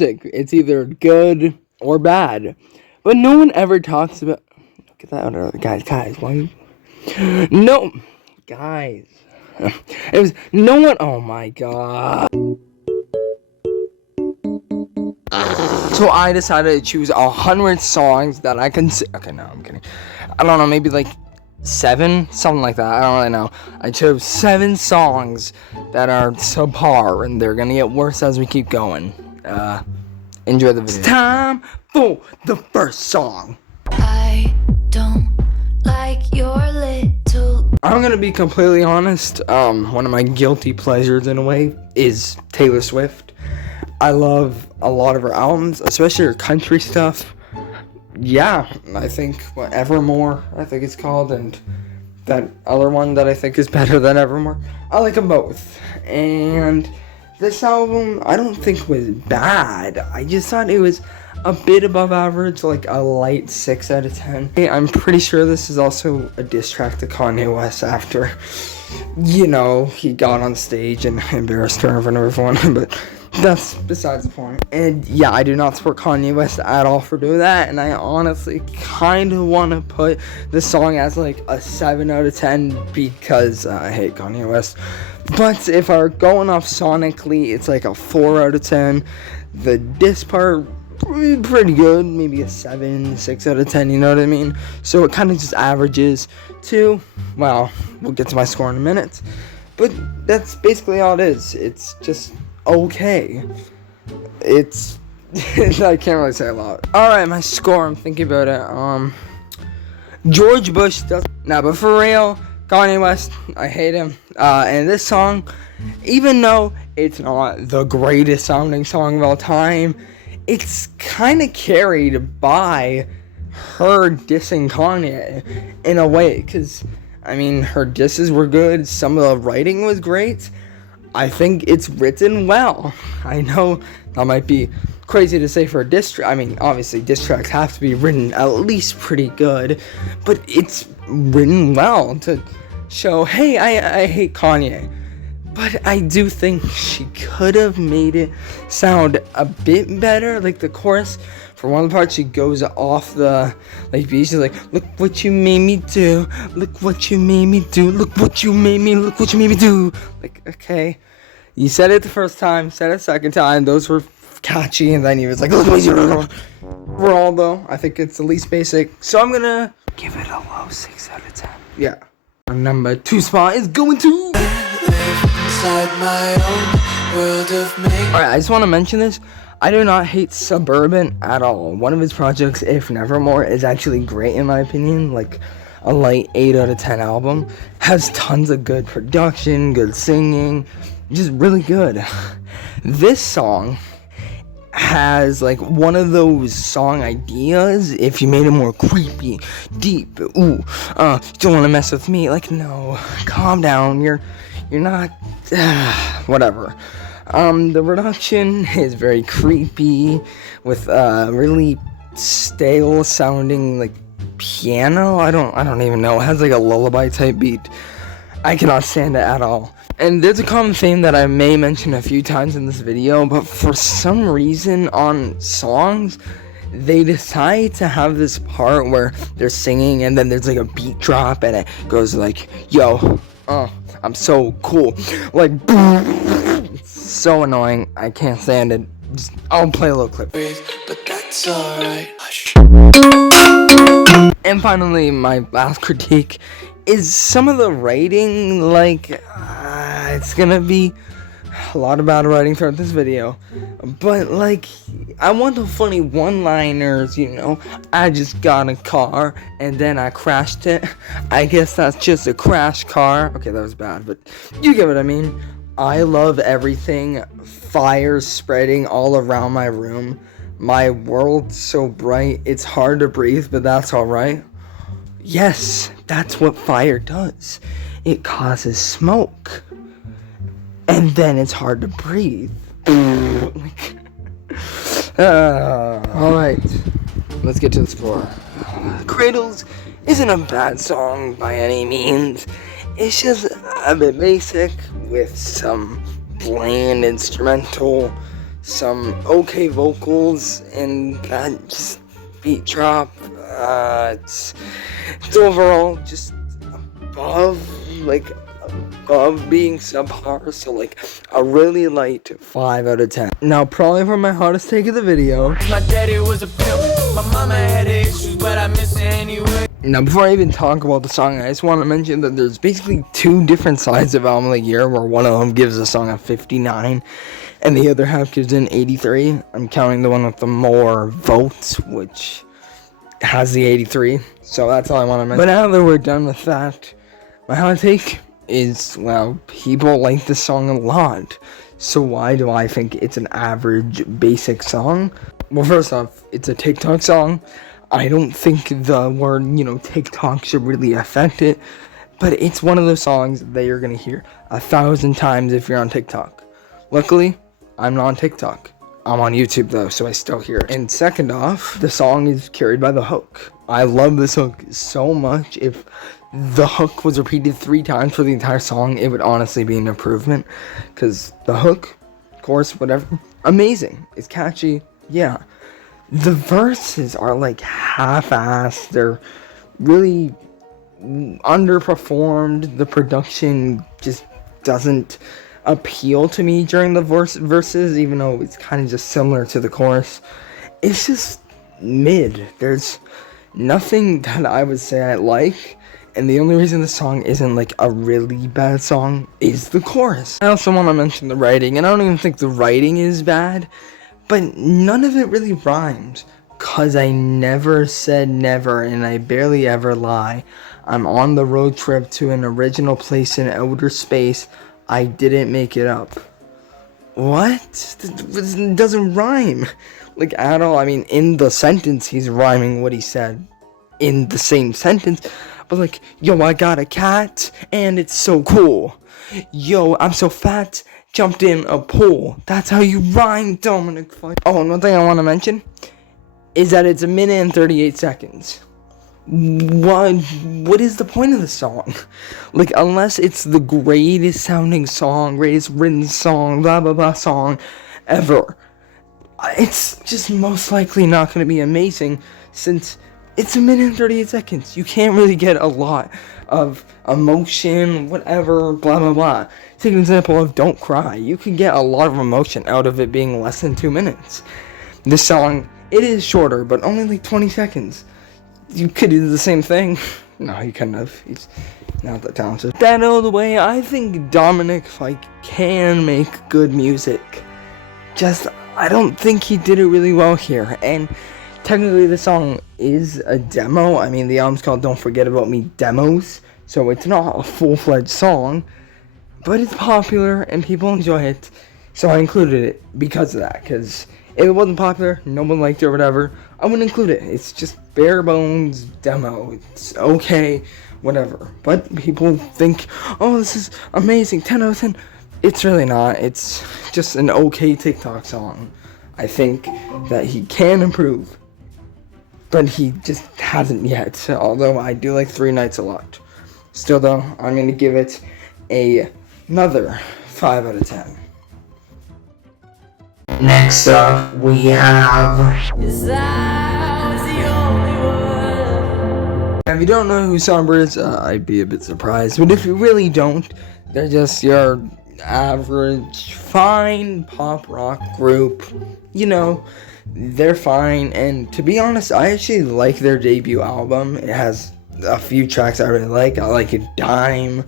music. It's either good or bad. But no one ever talks about... Get that out of there. Guys, why you... No, guys. It was... No one... Oh my god. So I decided to choose 100 songs that I can... Okay, no, I'm kidding. I don't know, maybe like 7? Something like that. I don't really know. I chose 7 songs that are subpar, and they're gonna get worse as we keep going. Enjoy the video. It's time for the first song. I don't like your little... I'm gonna be completely honest. One of my guilty pleasures in a way is Taylor Swift. I love a lot of her albums, especially her country stuff. Yeah, I think Evermore, I think it's called, and that other one that I think is better than Evermore. I like them both. And this album, I don't think was bad. I just thought it was a bit above average, like a light 6 out of 10. Hey, I'm pretty sure this is also a diss track to Kanye West after, you know, he got on stage and embarrassed her in front of everyone, but that's besides the point. And yeah, I do not support Kanye West at all for doing that, and I honestly kind of want to put the song as like a 7 out of 10 because I hate Kanye West. But if I were going off sonically, it's like a 4 out of 10. The diss part, pretty good, maybe a 7, 6 out of 10, you know what I mean? So it kind of just averages to, well, we'll get to my score in a minute. But that's basically all it is. It's just okay. It's I can't really say a lot. Alright, my score, I'm thinking about it. George Bush does but for real, Kanye West, I hate him. And this song, even though it's not the greatest sounding song of all time, it's kind of carried by her dissing Kanye in a way, because I mean, her disses were good, some of the writing was great. I think it's written well. I know that might be crazy to say for a diss track. I mean, obviously diss tracks have to be written at least pretty good, but it's written well to show, hey, I hate Kanye. But I do think she could have made it sound a bit better. Like the chorus, for one of the parts, she goes off the beat. She's like, look what you made me do. Look what you made me do. Look what you made me. Look what you made me do. Like, okay, you said it the first time, said it second time. Those were catchy, and then he was like, look what you do. Overall, though, I think it's the least basic. So I'm gonna give it a low 6 out of 10. Yeah. Our number 2 spot is going to... Alright, I just want to mention this. I do not hate Suburban at all. One of his projects, If Nevermore, is actually great in my opinion. Like a light 8 out of 10 album. Has tons of good production, good singing, just really good. This song has like one of those song ideas if you made it more creepy, deep. Ooh, don't want to mess with me. Like, no, calm down. You're not, whatever. The production is very creepy with really stale sounding like piano. I don't even know. It has like a lullaby type beat. I cannot stand it at all. And there's a common theme that I may mention a few times in this video, but for some reason on songs, they decide to have this part where they're singing and then there's like a beat drop and it goes like, yo, I'm so cool. Like, it's so annoying. I can't stand it. I'll play a little clip. But that's alright. And finally, my last critique is some of the writing. Like, it's gonna be a lot of bad writing throughout this video, but like, I want the funny one-liners, you know. I just got a car and then I crashed it. I guess that's just a crash car. Okay, that was bad, but you get what I mean. I love everything. Fire spreading all around my room. My world's so bright, it's hard to breathe, but that's alright. Yes, that's what fire does. It causes smoke. And then it's hard to breathe. Alright, let's get to the score. Cradles isn't a bad song by any means. It's just a bit basic with some bland instrumental some okay vocals, and that just beat drop. It's overall just above being subpar, so like a really light 5 out of 10. Now, probably for my hottest take of the video. My daddy was a pimp, my mama had issues, but I miss her anyway. Now, before I even talk about the song, I just want to mention that there's basically 2 different sides of Album of the Year, where one of them gives the song a 59, and the other half gives it an 83. I'm counting the one with the more votes, which has the 83. So that's all I want to mention. But now that we're done with that, my hot take is, well, people like this song a lot. So why do I think it's an average, basic song? Well, first off, it's a TikTok song. I don't think the word, TikTok should really affect it. But it's one of those songs that you're going to hear 1,000 times if you're on TikTok. Luckily, I'm not on TikTok. I'm on YouTube though, so I still hear it. And second off, the song is carried by the hook. I love this hook so much. If the hook was repeated 3 times for the entire song, it would honestly be an improvement. Because the hook, chorus, whatever, amazing. It's catchy, yeah. The verses are like half-assed. They're really underperformed. The production just doesn't appeal to me during the verses, even though it's kind of just similar to the chorus. It's just mid. There's nothing that I would say I like, and the only reason the song isn't like a really bad song is the chorus. I also want to mention the writing, and I don't even think the writing is bad, but none of it really rhymes. Cause I never said never, and I barely ever lie. I'm on the road trip to an original place in outer space. I didn't make it up. What? It doesn't rhyme. Like, at all. I mean, in the sentence, he's rhyming what he said in the same sentence. But like, yo, I got a cat, and it's so cool. Yo, I'm so fat, jumped in a pool. That's how you rhyme, Dominic. Oh, and one thing I want to mention is that it's 1 minute and 38 seconds. What is the point of the song? Like, unless it's the greatest sounding song, greatest written song, blah blah blah song ever, it's just most likely not going to be amazing, since it's 1 minute and 38 seconds. You can't really get a lot of emotion, whatever, blah blah blah. Take an example of Don't Cry. You can get a lot of emotion out of it being less than 2 minutes. This song, it is shorter, but only like 20 seconds. You could do the same thing. No, he couldn't have. He's not that talented. That out of the way, I think Dominic Fike can make good music. Just, I don't think he did it really well here. And technically the song is a demo. I mean, the album's called Don't Forget About Me Demos, so it's not a full-fledged song, but it's popular and people enjoy it. So I included it because of that, because if it wasn't popular, no one liked it or whatever, I wouldn't include it. It's just bare bones demo. It's okay, whatever. But people think, oh, this is amazing, 10 out of 10. It's really not. It's just an okay TikTok song. I think that he can improve, but he just hasn't yet. Although I do like 3 Nights a lot. Still though, I'm going to give it another 5 out of 10. Next up, we have... If you don't know who Somber is, I'd be a bit surprised. But if you really don't, they're just your average, fine pop rock group. You know, they're fine. And to be honest, I actually like their debut album. It has a few tracks I really like. I like a Dime.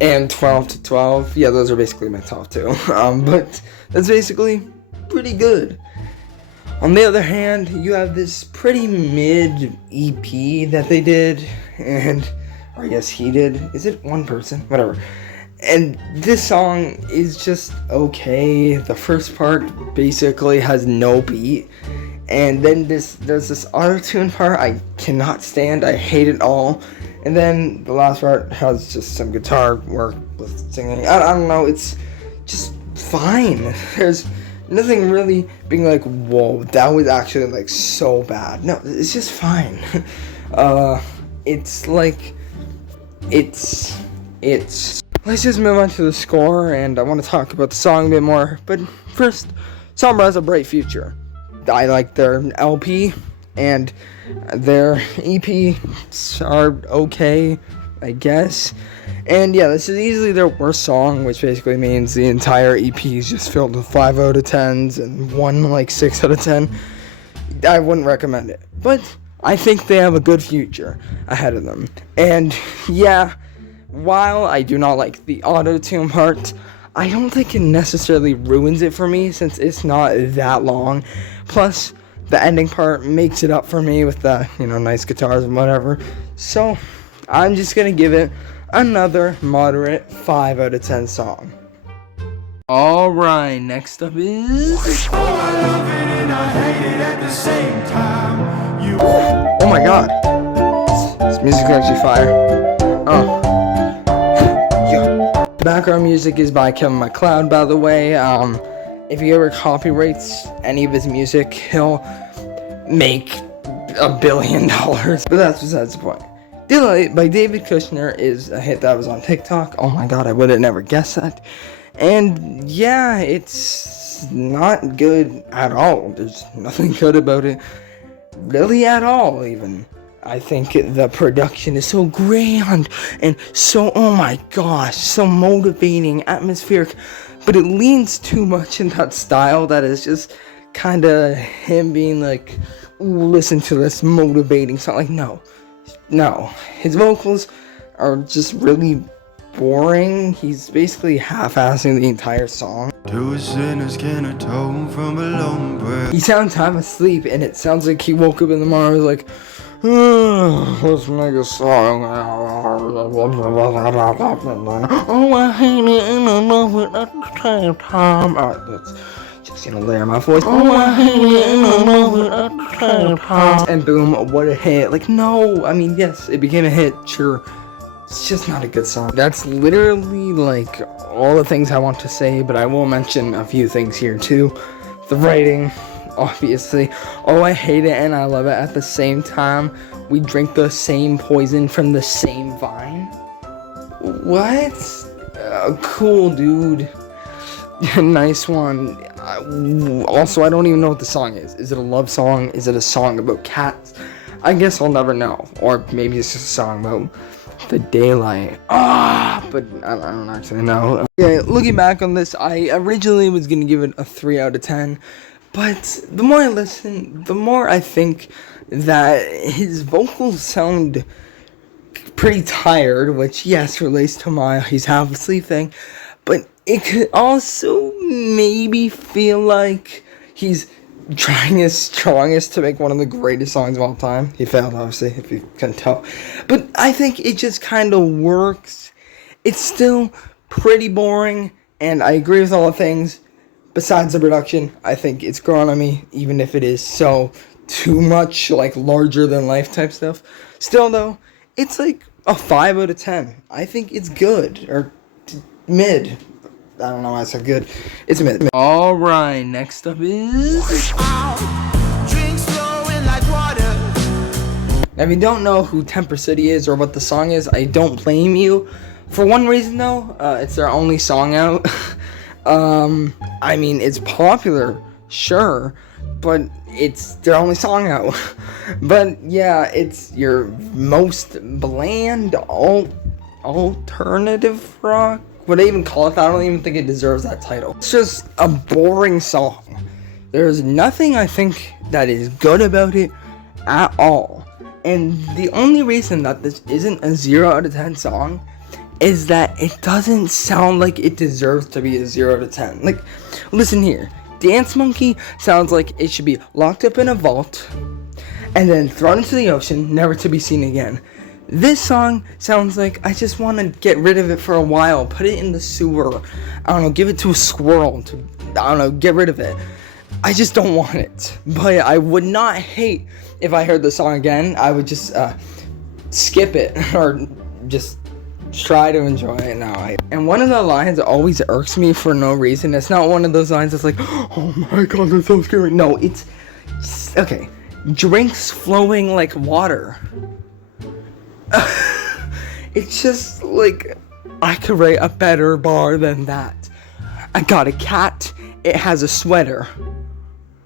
And 12 to 12. Yeah, those are basically my top 2. But that's basically pretty good. On the other hand, you have this pretty mid EP that they did, or I guess he did. Is it one person? Whatever. And this song is just okay. The first part basically has no beat, and then there's this auto-tune part I cannot stand. I hate it all. And then the last part has just some guitar work with singing. I don't know, it's just fine. There's nothing really being like, whoa, that was actually like so bad. No, it's just fine. It's like, it's let's just move on to the score, and I want to talk about the song a bit more. But first, Sombra has a bright future. I like their LP, and their EP are okay, I guess. And yeah, this is easily their worst song, which basically means the entire EP is just filled with 5 out of 10s and one like 6 out of 10. I wouldn't recommend it, but I think they have a good future ahead of them. And yeah, while I do not like the auto-tune part, I don't think it necessarily ruins it for me since it's not that long. Plus, the ending part makes it up for me with the, nice guitars and whatever. So, I'm just gonna give it another moderate 5 out of 10 song. Alright, next up is... Oh my god. This music is actually fire. Oh. Yeah. The background music is by Kevin MacLeod, by the way. If he ever copyrights any of his music, he'll make $1 billion. But that's besides the point. Daylight by David Kushner is a hit that was on TikTok. Oh my god, I would have never guessed that. And yeah, it's not good at all. There's nothing good about it. Really at all, even. I think the production is so grand and so, oh my gosh, so motivating, atmospheric. But it leans too much in that style that is just kind of him being like, ooh, listen to this motivating song. Like, no. His vocals are just really boring. He's basically half-assing the entire song. Two sinners can atone from a long breath. He sounds half asleep, and it sounds like he woke up in the morning and was like, let's make a song. Oh, I hate it and I love it at the same time. Alright, that's just layer my voice. Oh, I hate it and I love it at the same time. And boom, what a hit. Like, no, I mean, yes, it became a hit, sure. It's just not a good song. That's literally like all the things I want to say, but I will mention a few things here too. The writing, obviously. Oh, I hate it and I love it at the same time. We drink the same poison from the same vine. What? Cool, dude. Nice one. Also, I don't even know what the song is. Is it a love song? Is it a song about cats? I guess I'll never know. Or maybe it's just a song about the daylight. But I don't actually know. Yeah, looking back on this, I originally was gonna give it a 3 out of 10, but the more I listen, the more I think that his vocals sound pretty tired, which yes relates to my he's half asleep thing, but it could also maybe feel like he's trying his strongest to make one of the greatest songs of all time. He failed, obviously, if you can tell. But I think it just kind of works. It's still pretty boring, and I agree with all the things. Besides the production, I think it's growing on me, even if it is so too much, like, larger than life type stuff. Still, though, it's like a 5 out of 10. I think it's good, or mid. I don't know why I said good. It's mid. Alright, next up is... Drink slow and like water. Now, if you don't know who Temper City is or what the song is, I don't blame you. For one reason, though, it's their only song out. I mean, it's popular, sure, but it's their only song out. But, yeah, it's your most bland alternative rock. What I even call it, I don't even think it deserves that title. It's just a boring song. There's nothing I think that is good about it at all. And the only reason that this isn't a 0 out of 10 song is that it doesn't sound like it deserves to be a 0 out of 10. Like, listen here. Dance Monkey sounds like it should be locked up in a vault and then thrown into the ocean, never to be seen again. This song sounds like I just want to get rid of it for a while, put it in the sewer, I don't know, give it to a squirrel to, I don't know, get rid of it. I just don't want it. But I would not hate if I heard the song again. I would just skip it or just try to enjoy it now. And one of the lines always irks me for no reason. It's not one of those lines that's like, oh my god, that's so scary. No, it's okay. Drinks flowing like water. It's just like, I could write a better bar than that. I got a cat, it has a sweater.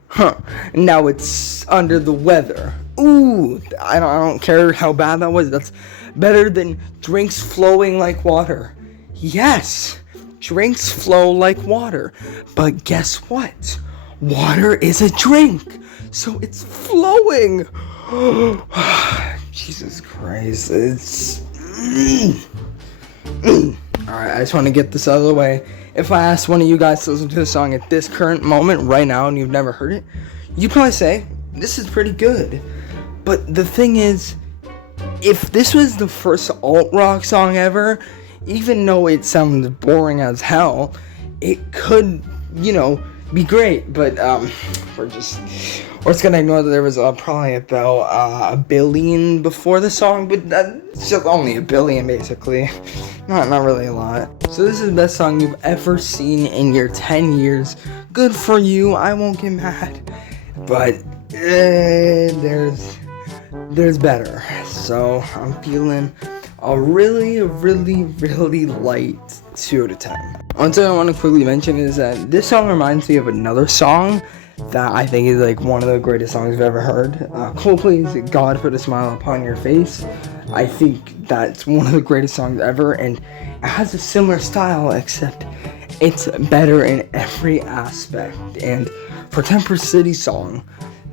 Huh, now it's under the weather. Ooh, I don't care how bad that was. That's better than drinks flowing like water. Yes, drinks flow like water. But guess what? Water is a drink, so it's flowing. Jesus Christ, it's... Alright, I just want to get this out of the way. If I asked one of you guys to listen to the song at this current moment, right now, and you've never heard it, you'd probably say, this is pretty good. But the thing is, if this was the first alt-rock song ever, even though it sounds boring as hell, it could, be great. But, we're just gonna ignore that there was probably about a billion before the song, but that's just only a billion, basically. Not really a lot. So this is the best song you've ever seen in your 10 years. Good for you, I won't get mad. But, there's better. So, I'm feeling a really, really, really light 2 out of 10. One thing I want to quickly mention is that this song reminds me of another song that I think is like one of the greatest songs I've ever heard. Coldplay's God Put a Smile Upon Your Face. I think that's one of the greatest songs ever, and it has a similar style, except it's better in every aspect. And for Temper City song,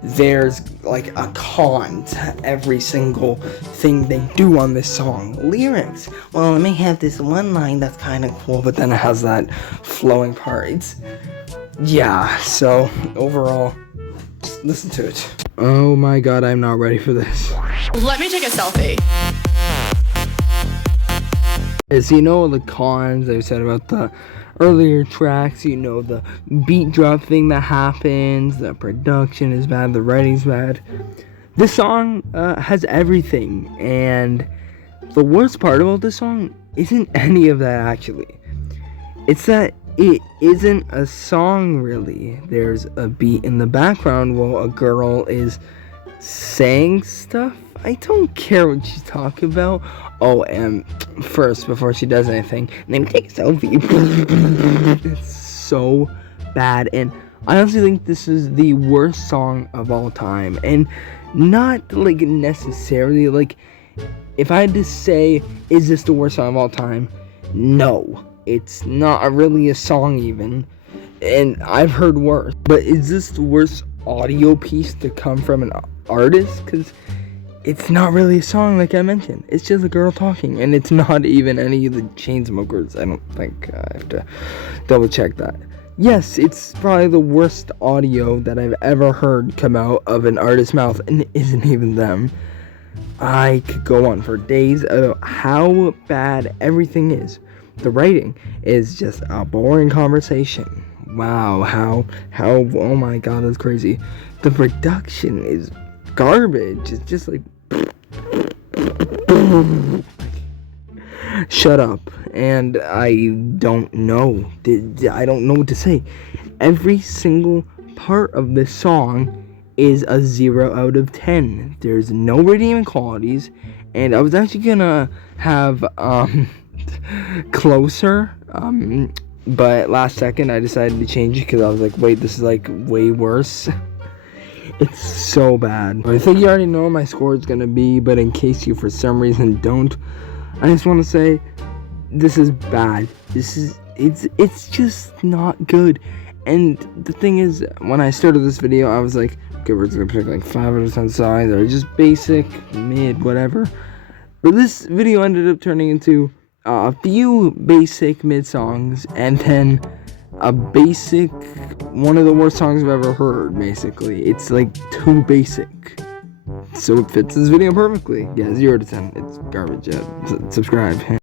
there's like a con to every single thing they do on this song. Lyrics, well, it may have this one line that's kind of cool, but then it has that flowing part. Yeah, so overall, just listen to it. Oh my god, I'm not ready for this. Let me take a selfie. As you know, the cons I've said about the earlier tracks, the beat drop thing that happens, the production is bad, the writing's bad. This song has everything, and the worst part about this song isn't any of that, actually. It's that it isn't a song, really. There's a beat in the background while a girl is saying stuff. I don't care what she's talking about. Oh, and first, before she does anything, let me take a selfie. It's so bad, and I honestly think this is the worst song of all time. And not, necessarily, if I had to say, is this the worst song of all time? No. It's not really a song even, and I've heard worse. But is this the worst audio piece to come from an artist? Because it's not really a song, like I mentioned. It's just a girl talking, and it's not even any of the Chainsmokers. I don't think. I have to double check that. Yes, it's probably the worst audio that I've ever heard come out of an artist's mouth, and it isn't even them. I could go on for days about how bad everything is. The writing is just a boring conversation. Wow, how, oh my god, that's crazy. The production is garbage. It's just like... Shut up. And I don't know. I don't know what to say. Every single part of this song is a 0 out of 10. There's no redeeming qualities. And I was actually gonna have, Closer, but last second I decided to change it because I was like, wait, this is way worse. It's so bad. I think you already know what my score is gonna be, but in case you for some reason don't, I just want to say this is bad. It's just not good. And the thing is, when I started this video, I was like, okay, we're gonna pick 5 out of 10 songs that are just basic, mid, whatever. But this video ended up turning into a few basic mid songs, and then a basic, one of the worst songs I've ever heard, basically. It's too basic. So it fits this video perfectly. Yeah, 0 to 10. It's garbage. Yeah, subscribe.